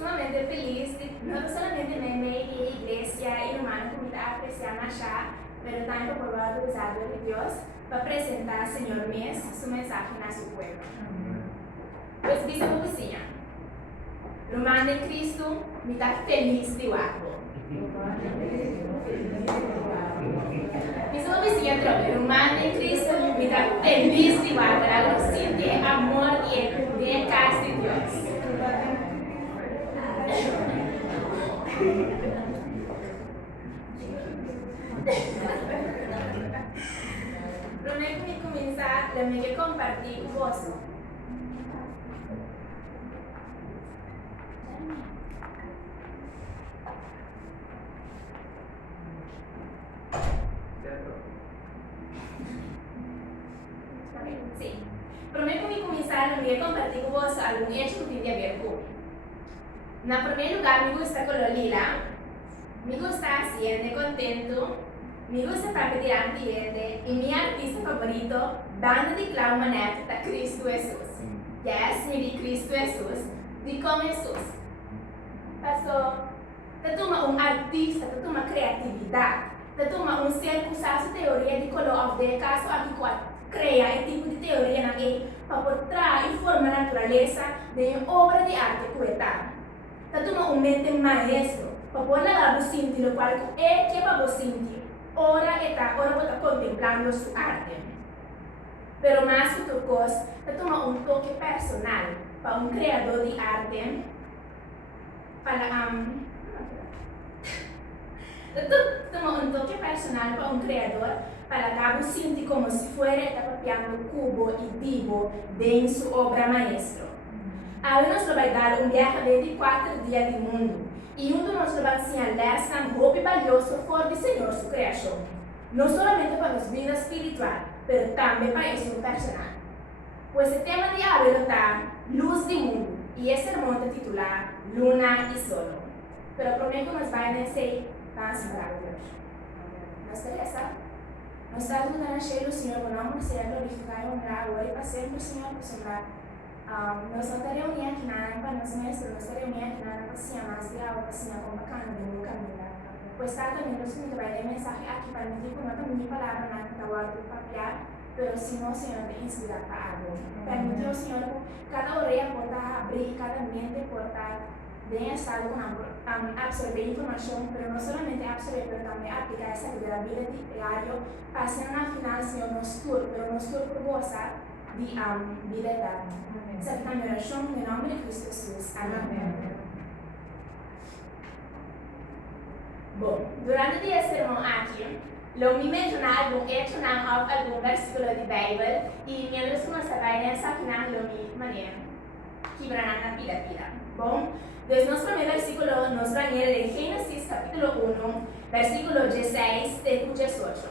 sumamente feliz de no solamente me y iglesia y hermano que me apreciar más allá, pero también por la usado de Dios para presentar al Señor Mes su mensaje a su pueblo. Pues dice la poesía, Román de Cristo me está feliz de guapo. Dice la poesía troca, Román de Cristo me está feliz de guapo, la siente amor y de casa de Dios. Prometo que comenzar la que compartir con vos. Sí. Prometo que comenzar la que compartir con vos algún hecho que tiene a ver con. En primer lugar, me gusta color lila, me gusta así, contento, me gusta estar delante de y mi artista favorito, banda de Clau Manette, da Cristo Jesus. Yes, me di Cristo Jesus, de como Jesus. Pastor, te toma artista, te toma criatividade, te toma ser que usa sua teoria de color de caso aqui cria tipo de teoria na para por trás e forma a natureza de uma obra de arte poetal. Te toma mente maestro, para pôr lá o sentido qual é que para você sentir. Ora está contemplando sua arte. Pero mais que tu coisa, te toma toque personal para criador de arte. Para toma toque personal para criador para cabo sentir como se fuera copiando cubo e vivo de sua obra maestro. A nos vai dar viaje de 24 dias de mundo e de nós vai ensinar um roupa valioso for de Senhor sua criação. Não somente para nossa vida espiritual, mas também para isso personal. Pois o tema de hoje está Luz do Mundo e esse sermão está titulado Luna e Solo. Pero prometo que nos vai nesse passo para Deus. Nós Teresa, nós estamos dando cheio do Senhor, o nome do Senhor glorificado e honrado, agora e para sempre o Senhor por sembrar. Nós não teremos nem aqui nada para nós mesmos, nós teremos nem aqui nada para se amar, se algo para se amar bacana de um caminho. Pois está também Deus me vai dar mensagem aqui para me dizer que não tem minha palavra na que está o alto papel, pero Senhor, Senhor, te inspirar para algo. Permite ao Senhor cada orelha possa abrir, cada mente possa bem estado com absorver informação, pero não somente absorver, pero também aplicar essa vida da vida diária, para ser na final, Senhor, nos tur, pero nos tur por gozar de vida eterna. Essa é a minha oração, em nome de Cristo Jesus. Amém. Bom, durante esse sermão aqui, eu me mencionar algum hecho, algum versículo de Bíblia, e minha resposta vai nessa final, eu me maneira, quebrando na pila. Bom, desde nosso primeiro versículo, nos vai ler de Gênesis capítulo 1, versículo 16 até 18.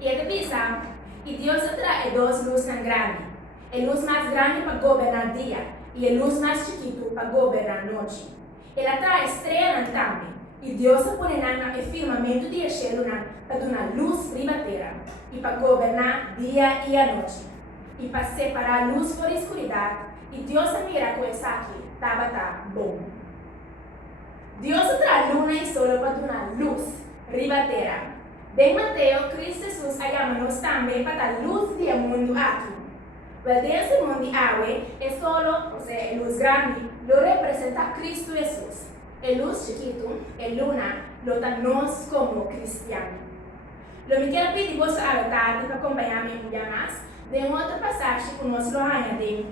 E ele diz, e Deus trae duas luzes tão grandes. A luz mais grande para governar o dia e a luz mais chiquita para governar a noite. Ela traz estrela também, e Deus põe no firmamento de cielo para dar luz privateira e para governar o dia e a noite. E para separar a luz por escuridade, e Deus mira com isso aqui, estava bom. Deus traz luna e sol para dar luz privateira. De Mateus, Cristo Jesus chama-nos também para dar luz do mundo aqui. Well, desse mundo de água é solo, ou seja, a luz grande, lo representa Cristo Jesus. A luz chiquito, a luna, lo está nós como cristianos. Eu me quero pedir você à tarde para acompanhar-me um dia mais de uma outra passagem que nós lo de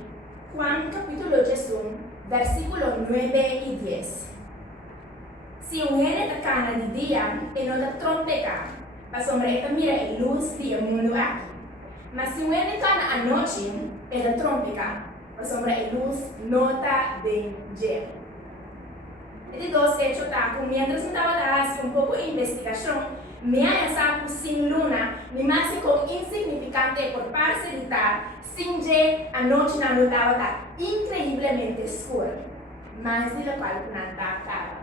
Juan capítulo 1, versículo 9 e 10. Se um ele está cana de dia, ele não está trompeta, para sombra mira a luz do mundo aqui. Mas se ele está à noite, ele trompica, para sombra a luz nota de dia. Esses dois hechos tá com mientras estava pouco de investigação, me essa sem luna, me mais com insignificante por parcialidade, sem dia a noite não estava incrivelmente escura, mas de qual não está clara.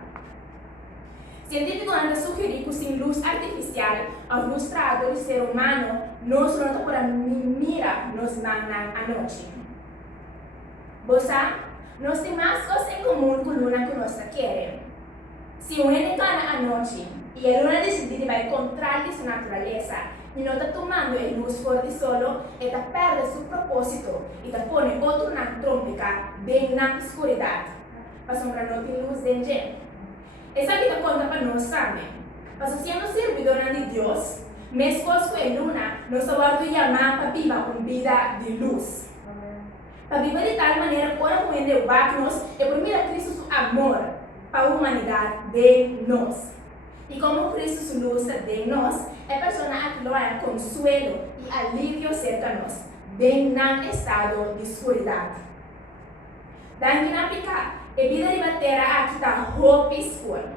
Científicos han sugerido que sem luz artificial, ao mostrado do ser humano, nós não podemos mirar nos à noite. Você, nós temos mais coisas em comum com a luna que nós queremos. Se uma é à noite e a luna decide vai encontrar sua natureza, e não está tomando a luz fora de solo, e está perdendo seu propósito, e está pondo outro na trompica bem na escuridade. Para não ter luz dentro. Essa aqui está conta para nós também. Para sendo servidora de Deus, mesmo com a luna, nós vamos chamar para viver uma vida de luz. Para viver de tal maneira, ora com ele o nós e primeiro Cristo seu amor para a humanidade de nós. E como Cristo sua luz de nós, é pessoa que logra consuelo e alívio cerca de nós, bem no estado de escuridade. Daí na picar, a vida de bater aqui está roupa escura.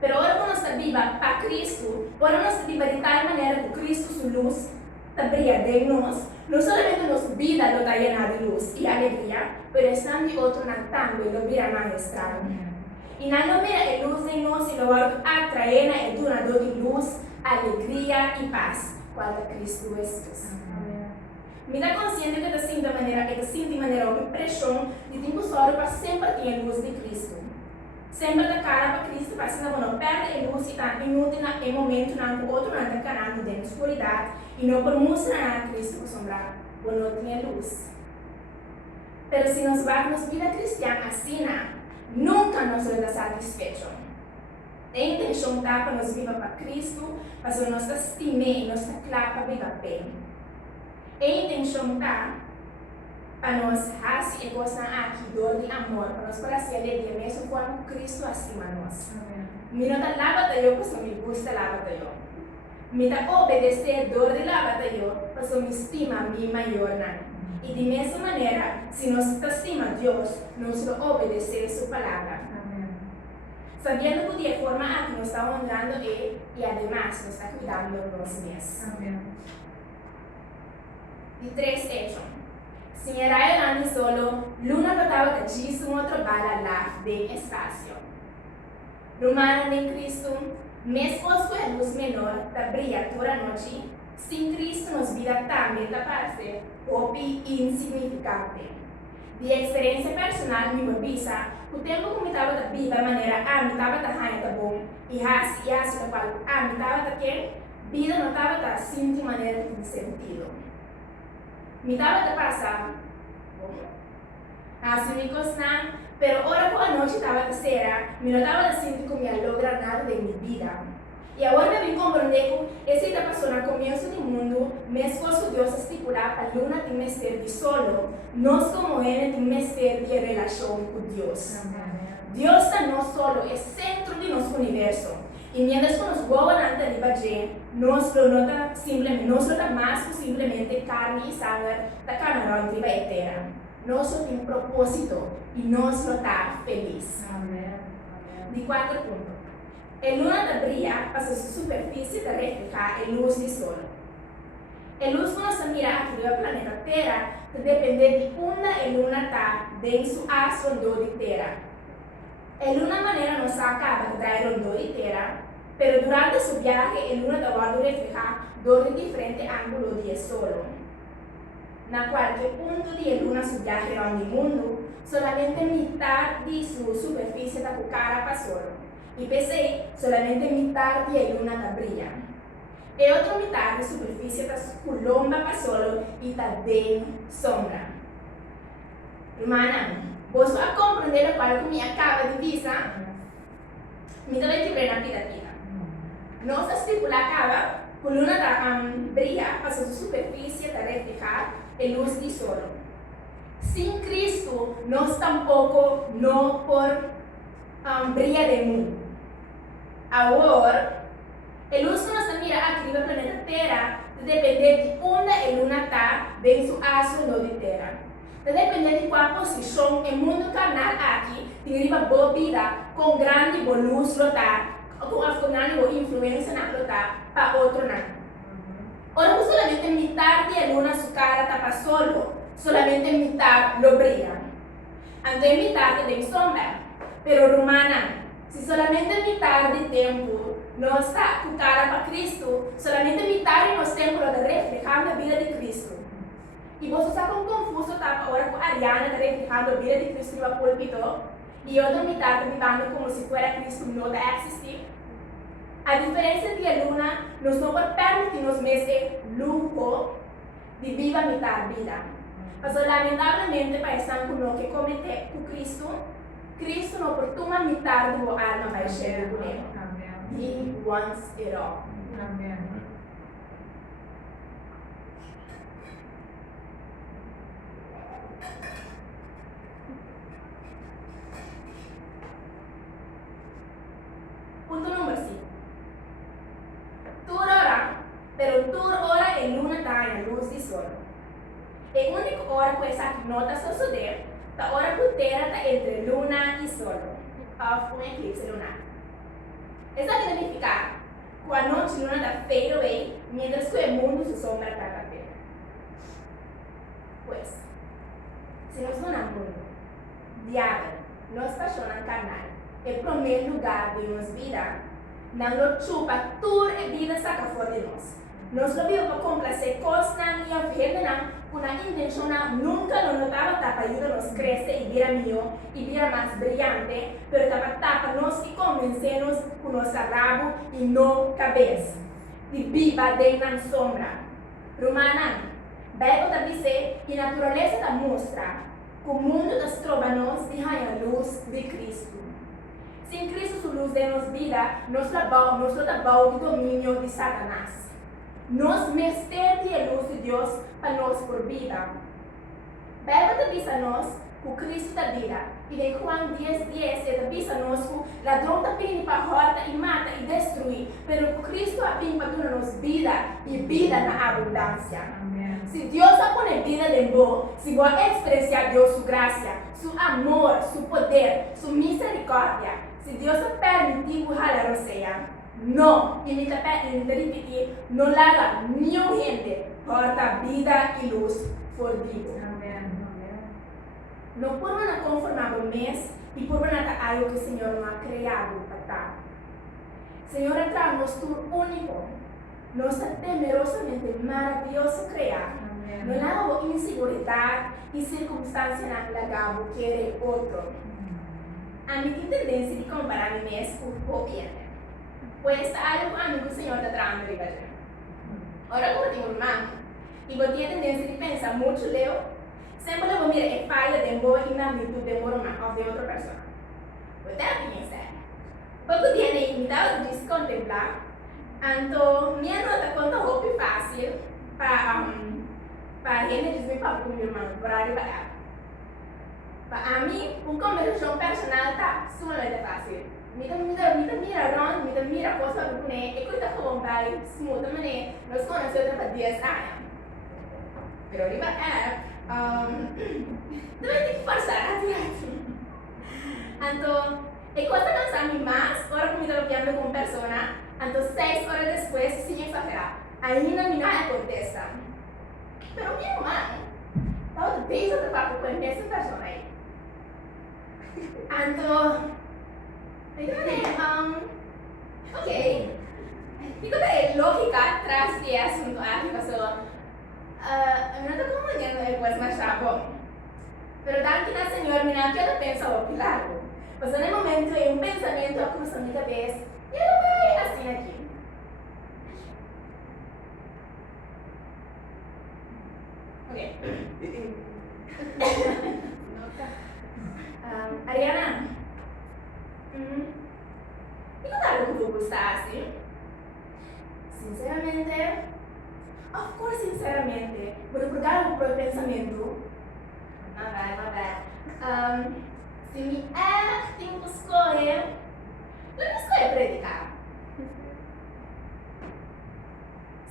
Pero ora quando nós vivemos para Cristo, ora nós vivemos de tal maneira que Cristo sua luz brilha de nós, não somente nossa vida está llena de luz e alegria, mas também outro natando e lo vira mais estranho. E na mira a luz em nós e lo atraena e donador de luz, alegria e paz, qual é Cristo Jesus. Me dá consciente que está sentindo de maneira uma pressão de tempo só para sempre ter a luz de Cristo. Sempre da cara para Cristo, para se não perde a luz e está inútil em momento não o outro não está canando dentro da escuridade e não por mostrar a Cristo que sombra ou não tem luz. Mas se nós vamos vida cristã assim, nunca nos será satisfeito. A intenção está para nós viver para Cristo, para que nós estimemos e nós claro para viver bem. A intenção está para nós fazer e gostar aqui dor de amor, para nós fazer alegria, mesmo quando Cristo acima de nós. Me não está lava eu, porque me gusta lava eu. Me está obedecer dor de lava eu, porque me estima me maior não. E de mesma maneira, se nós estimamos Deus, nós vamos obedecer sua palavra. Sabendo que de forma que nós estamos honrando Ele e además nós estamos cuidando de nós mesmos. De 3 hechos. Sem era grande solo, luna notava que Jesus não trabalha lá bem espaço. Romana de Cristo, mesmo com a luz menor, da brilha toda a noite, sem Cristo nos vida também da parece pobre e insignificante. De experiência personal, me avisa, o tempo que me estava da vida, a maneira me estava da rainha tá bom, e assim da qual me estava da que, vida não estava da assim de maneira que tem sentido. Me estava da passar, assim me costava, pero ora por a noite estava da cera, me não estava da assim que me logra nada de minha vida. E agora me compreender que essa pessoa no começo do mundo, mesmo que Deus estipular para a luna tem mestre de solo, nós como ele tem mestre de relação com Deus. Deus está não solo, é centro de nosso universo. E mientras que nos gobernantes de Baje, nós não está simplesmente, nós não mais que simplesmente carne e sangue da camarão de Baetera. Nós temos propósito e nós não está feliz. De 4 pontos. A luna da brilha passa sua superfície para reflejar a luz do sol. A luz que nós miramos aqui do planeta Terra depende de onde a luna está dentro do aço redor de Terra. A luna maneira nos acaba de trazer redor de Terra, mas durante sua viagem a luna está a reflejar dois diferentes ângulos do sol. Na qualquer ponto de luna sua viagem ao mundo, solamente metade de sua superfície está com cara para o sol. E pensei, solamente metade de luna da brilha. E outra metade da superfície está colomba para solo e está bem sombra. Irmã, você vai compreender o que me acaba de dizer? Me dá de ver na vida. Nossa estipula acaba, a luna da brilha para sua superfície para reflejar a luz do sol. Sem Cristo, nós tampouco não por brilha de mundo. Agora, a luz que nós mira aqui no planeta Terra depende de onde a luna está dentro do aço de Terra. Depende de qual posição o mundo carnal aqui tem uma boa vida com grande luz lotar, com a grande influência na lotar para outro não. Ora, solamente metade da luna sua cara está para solo, solamente metade lo brilha. Então, metade tem sombra, pero romana. Se solamente metade do tempo não está com cara para Cristo, solamente metade do nosso tempo está reflejando a vida de Cristo. E você está com confuso, tá? Agora com a Ariana está replicando a vida de Cristo no púlpito e outra metade está vivendo como se fosse Cristo não existir. A diferença entre a Luna nos não permite-nos esse luxo de viver a metade vida. Mas lamentavelmente, para estar com o que comete com Cristo, Cristo não portuma metade da alma vai chegar com ele. He wants it all. Amen. Punto número 5. Tu ora, pero tu ora e luna está na luz de sol. A única hora que essa não está suceder, a hora que a terra está entre luna e sol, of um eclipse lunar. Isso significa que a noite luna está fade away, mientras que o mundo se sombra está a terra. Pues, se nós não amamos, diabo, nos paixões carnal, é o primeiro lugar de nossa vida, não nos chupa toda a vida saca fora de nós. Nós não vivemos para complacer coisas e oferecer com a intenção nunca não notava para ajudar-nos a crescer e virar melhor e virar mais brilhante, mas estava para nós e convencer-nos com nosso rabo e não cabeça. De viva dentro da sombra. Romana, Bíblia está dizendo que a natureza está mostra que o mundo está trova-nos de a luz de Cristo. Sem Cristo, sua luz de nossa vida, nós trabalhamos o domínio de Satanás. Nós mestemos a luz de Deus para nós por vida. A Bíblia diz a nós que Cristo da vida. E em Juan 10:10, ele diz a nós que o ladrão está vindo para roubar e matar e destruir. Mas Cristo ha vindo para dar-nos vida e vida na abundância. Amen. Se Deus a põe vida em vós, se vos experienciar Deus sua graça, seu amor, seu poder, sua misericórdia, se Deus a permitir que ela seja, não, e me repetir, não larga nenhuma gente, porta vida e luz por vivo. Amen. Não por uma conformar o mês e por uma algo que o Senhor não ha criado para estar. Senhor, traz-nos tu único, nos temerosamente maravilhoso criar. Não há inseguridade e circunstância na lagabo que é outro. A minha tendência de comparar o mês com o governo. Pues algo amigo que o Senhor está trazendo de você. Ora, como tenho um irmão, e eu tinha tendência de pensar muito, Leo, sempre eu vou mirar a falha de boa e na virtude de meu irmão ou de outra pessoa. Eu tenho que pensar. Pouco dia me dá de contemplar, então minha nota conta roupa fácil para ele dizer para o meu irmão, para arribar. Para mim, conversação personal está sumamente fácil. Mira Ron, mira coisa do boné, e coisa como vai smooth também, nós conhecemos para 10 anos. Pero arriba também tem que forçar a atividade. Então, e coisa cansar-me mais, agora que me estou vendo com pessoa, então 6 horas depois, sem exagerar, ainda não acontece. Pero minha irmã, todo dia eu trabalho com essa pessoa aí. Então, ok. Fico da lógica atrás de assunto aqui, pessoa. Eu não estou compreendendo depois, mas está bom. Pero tanto que na Senhora, minha que ela pensa, ó, claro. Mas no momento, é um pensamento que cruza minha cabeça e ela vai assim aqui. Ok. Ariana. E quando algo que eu gostasse, sinceramente, of course, sinceramente, vou pegar o próprio pensamento, se me tenho que escolher, eu não escolho predicar.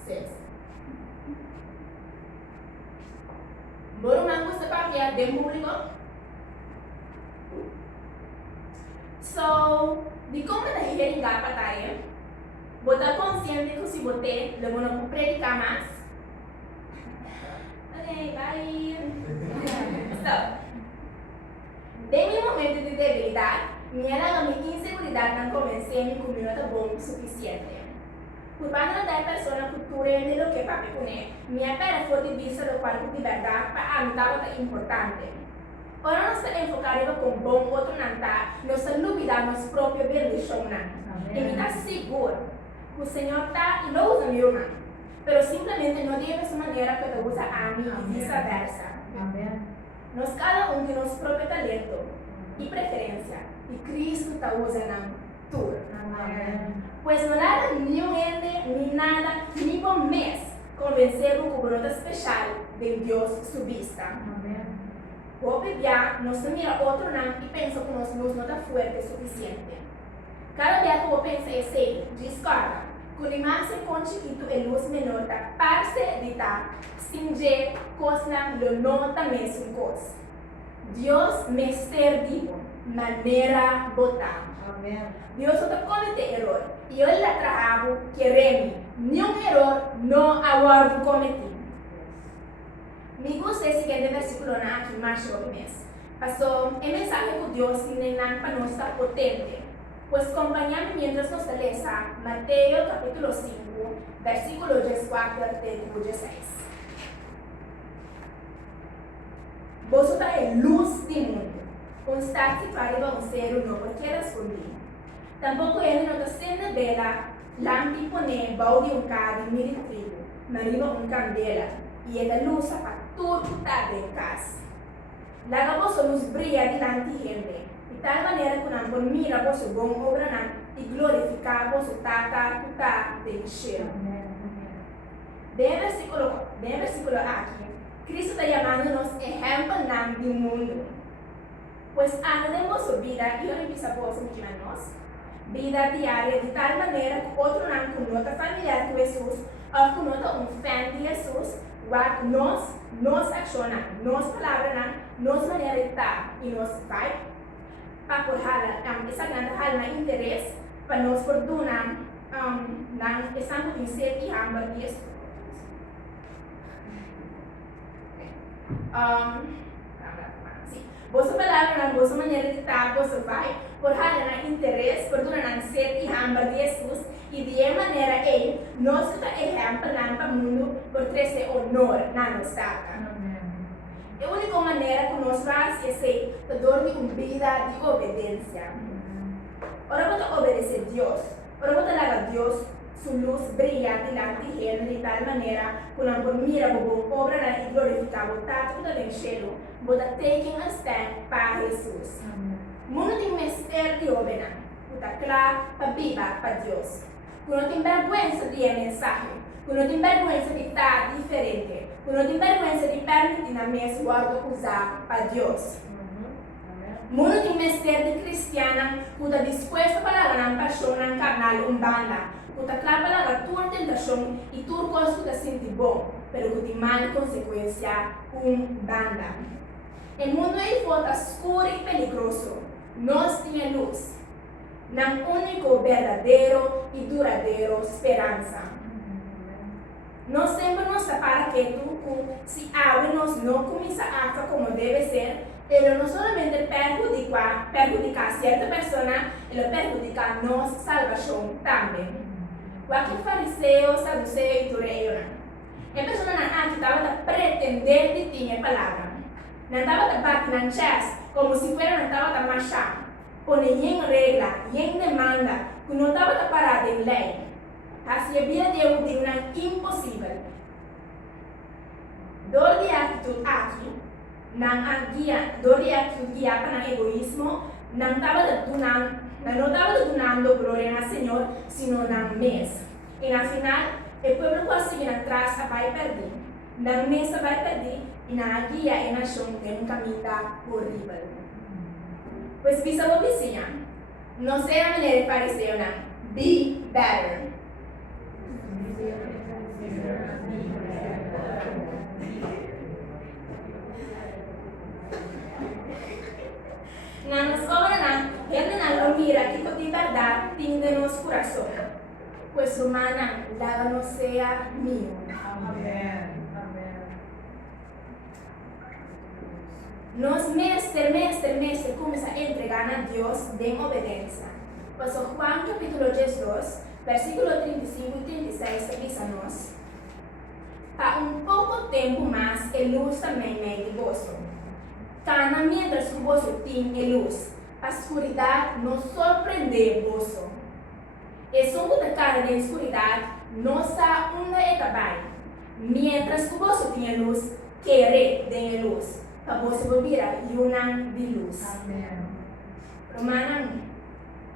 6. Boro mango sa papel de público. So, di como na hearing pa tayo, bota consciente que se bote, lebo na predicar mais. Ok, bye. Stop. Dei um momento de debilidade, minha inseguridade não convenceu-me que o meu está bom o suficiente. Culpando da persona cultura de lo que papi pone, minha pera for de vista do qual de verdade para a mitad é importante. Ora nós estamos enfocados com bom outro não tá, nós duvidamos própria bendição não. E me está seguro que o Senhor está e não usa meu mano, mas simplesmente não de essa maneira que ele usa a mim e vice-versa. Nós cada tem nosso próprio talento e preferência, e Cristo está usando tudo. Pois não há nenhum ente, nem nada, nem bom mês convencer o cobertor especial de Deus subista. Vou pedir, nós mira outro não e pensa que nossa luz não está forte o suficiente. Cada dia que eu penso é assim, discorda. Quando mais se constitui a luz menor da parte de estar, singe coisa não está mesmo coisa. Deus me serviu, maneira botar. Deus não comete erro. E ele trabalha que nenhum erro não aguardo cometido. Me gusta esse seguinte versículo aqui, Março do mês. Passou, é mensagem que Deus tem para nós está potente. Pois acompanhamos mientras nos lesa Mateus capítulo 5, versículo 14 até 16. Vos é luz do mundo. Constate para um ser não qualquer escondido. Tampouco ele não acende vela, lampi pone balde carro de trigo, marino candela, e ele luz para tudo que está em casa. Laga vos luz brilha diante de gente. De tal maneira que não mira vossa boa obra e glorificar vosso Tata que está de céu. Bem versículo aqui, Cristo está chamando-nos exemplo do mundo. Pois antes de nossa vida, eu não precisa vossa nós, vida diária de tal maneira que outro não conota familiar com Jesus, ou conota fã de Jesus, nós ações, nós palavras, nós maneira de estar e nós vai. Para essa grande interesse para nós fortuna não estamos em ser e amar disso. Vossa palavra, vossa maneira de estar, vossa vai por interesse, fortuna ser e amar Jesus e de maneira nós que exemplo para o mundo por trazer honor na nossa a única maneira que nós fazemos é ser dor de uma vida de obediência. Ora, vamos obedecer a Deus. Ora, vamos dar a Deus sua luz brilha diante de Ele de tal maneira que não por mira o obra e glorificar o tato que está no céu, vamos taking a stand para Jesus. Mundo tem mistério de obediência, está claro para viver para Deus. Quando tem vergonha de mensagem, quando tem vergonha de estar diferente, quando tem vergonha de permitir a mesa guarda usar para Deus. Mundo tem mistério de cristiana que está disposto para a paixão carnal umbanda, que está claro para a tua tentação e tua coisa que sente bom, mas que tem mal consequência umbanda. O mundo é volta escuro e perigoso. Nós temos luz. Não único verdadeiro e duradouro esperança. Nós sempre nos separa que se algo não começa a agir como deve ser, ele não somente perjudica certa pessoa, ele perjudica nossa salvação também. Qualquer fariseu, saduceu e tureio. A pessoa não estava pretendendo ter a palavra. Não estava batendo na chest como se fosse não estava marchando. Por nenhuma regra, nenhuma demanda, que não estava parada em lei. Assim, a vida de um é impossível. Dor de atitude aqui, dor de atitude guia para o egoísmo, não estava donando glória ao Senhor, sino na mesa. E na final, o povo conseguiu atrás vai perder. Na mesa vai perder, e na guia e na chão tem caminho horrível. Pois bisa o vizinha, não sei a maneira de parecer, não. Be better. Na escola, gente não mira que tu de verdade tem de nosso coração. Pois humana, lava-nos seja meu. Amém. Nós mestre começa a entregar a Deus de obediência. Pois Juan capítulo 2, versículo 35 e 36 diz-nos: há pouco tempo mais a luz também meio de vosso. Cana mientras que vosso tem a luz, a escuridade não surpreende vosso. E som da cara da escuridade não está onde é trabalho. Mientras que vosso tem a luz, querer tem a luz, para vosso volver a unam de luz. Amém. Romana,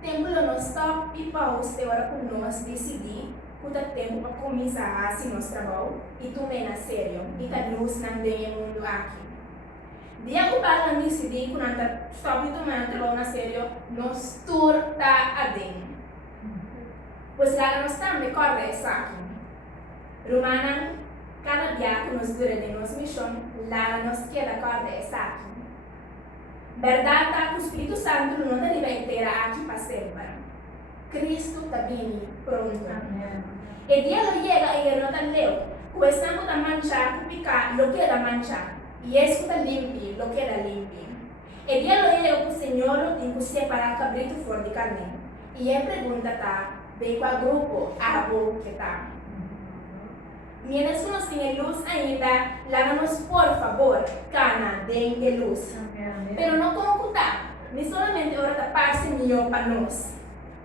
tempo não stop e pausa hora para nós decidir quanto tempo para começar assim nosso trabalho e também na sério e que a luz não tem no mundo aqui. Dia que para decidir quando stop e tomar trabalho na sério, nós turta a dentro. Pois lá nós também corre essa aqui. Romana, cada dia que nós dura de nossa missão, lá nós queda corre essa aqui. Verdade que o Espírito Santo não deve inteira aqui para sempre. Cristo está vindo pronto. E dia lo llega e ele não está leu. Começamos a manchar, picar, lo queda manchar. E isso está limpo, lo queda limpo. E dia lo llega o Senhor tem que separar cabrito fora de carne. E ele pergunta tá, de qual grupo a que está. Mientras que nós temos luz ainda, láganos por favor, cana, de luz. Pero não como está, nem solamente ora da parte melhor para nós,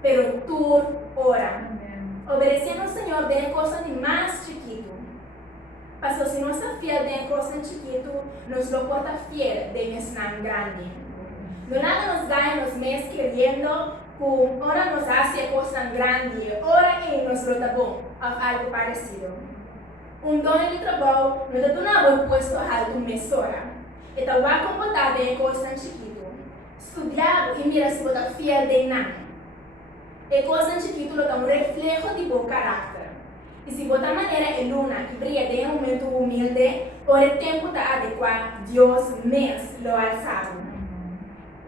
pero tu ora. Obedecendo ao Senhor de coisa de mais chiquito. Pastor, se nós estamos fiel de coisa de chiquito, nos lo porta fiel de mesmo grande. Do nada nos ganha nos meses querendo, com ora nos hace coisa grande, ora e nos lo dá bom, algo parecido. Dono de trabalho não está donado puesto alto mesora. E está a comportar de coisa chiquito. Estudar e mirar se você fiel de nada. E coisa chiquito é reflejo de bom caráter. E se você maneira é luna que brilha de momento humilde, o tempo está adequado, Deus mesmo lo alçado.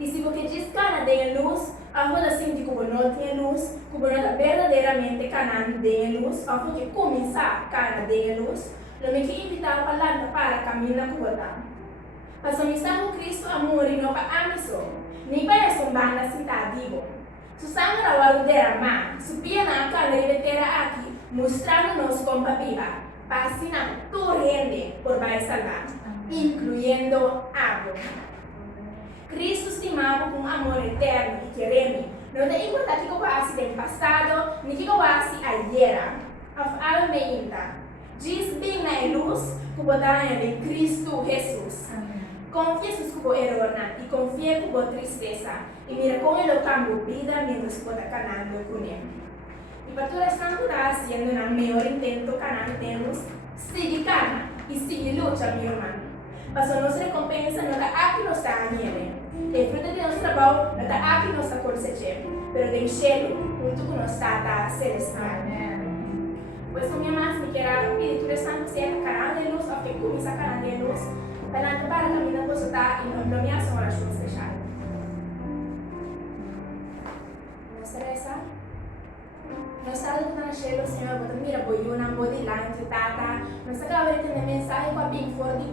E se você diz cana de luz, algo assim de como não tem luz, como não está verdadeiramente canando de luz, algo que começar cana de luz, lo me que invitar para caminhar com você. Para missão Cristo amor e não para amiso, nem para sombrar cidade vivo. Susana rawar derramar, supia na cana de aqui, mostrando-nos compaviva, para assinar tu rende por vai salvar, incluindo água. Cristo estimava com amor eterno e querendo, não tem importância que eu faça no passado, nem que eu faça ayer. Algo me inta. Diz bem na luz que botar em Cristo Jesus. Confia que o erro e confia que a tristeza. E mira como ele cambia vida menos que está canando com ele. E para toda essa coisa, sendo na melhor intento canando temos, siga cana e siga luta, meu irmão. Mas a nossa recompensa não está aqui nos está nele. E fruto de nosso trabalho não está aqui nos cosecha, pero tem cheiro junto com nossa tata celestial. Pois com minha mãe me quer pedir tudo essa coisa a canal de luz, a que começa a canal de luz, para caminhar com você tá e não me ação oração especial. Nossa essa nós estamos na cheiro, Senhor, bota mira boiuna, body line, tata. Nós acabamos de ter mensagem com a big forte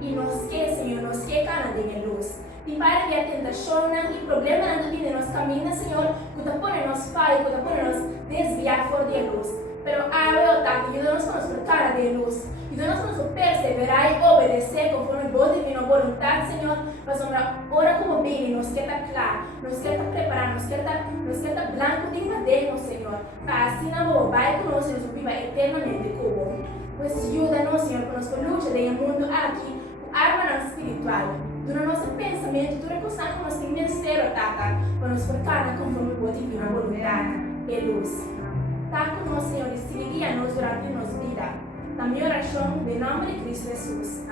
e nos que, Senhor, nos que cana de luz. E para que a tentação e problema não de nos caminho, Senhor, que te põe nos falha, que te põe nos desviar fora de luz. Pero a verdade, que nós vamos por cara de luz. E nós vamos perseverar e obedecer conforme a boa divina vontade, Senhor. Mas ora como bem, nos quer estar claro, nos quer estar preparado, nos quer estar branco de madeira, Senhor. Para assim não vai conosco e nos viva eternamente como. Pois ajuda-nos, Senhor, para nos luta do mundo aqui, com arma espiritual. Do nosso pensamento, tudo que nós temos que vencer, Tata, para nos portar conforme a boa divina vontade e luz. Tá conosco, Senhor, e se guia-nos durante a nossa vida. Na minha oração, em nome de Cristo Jesus.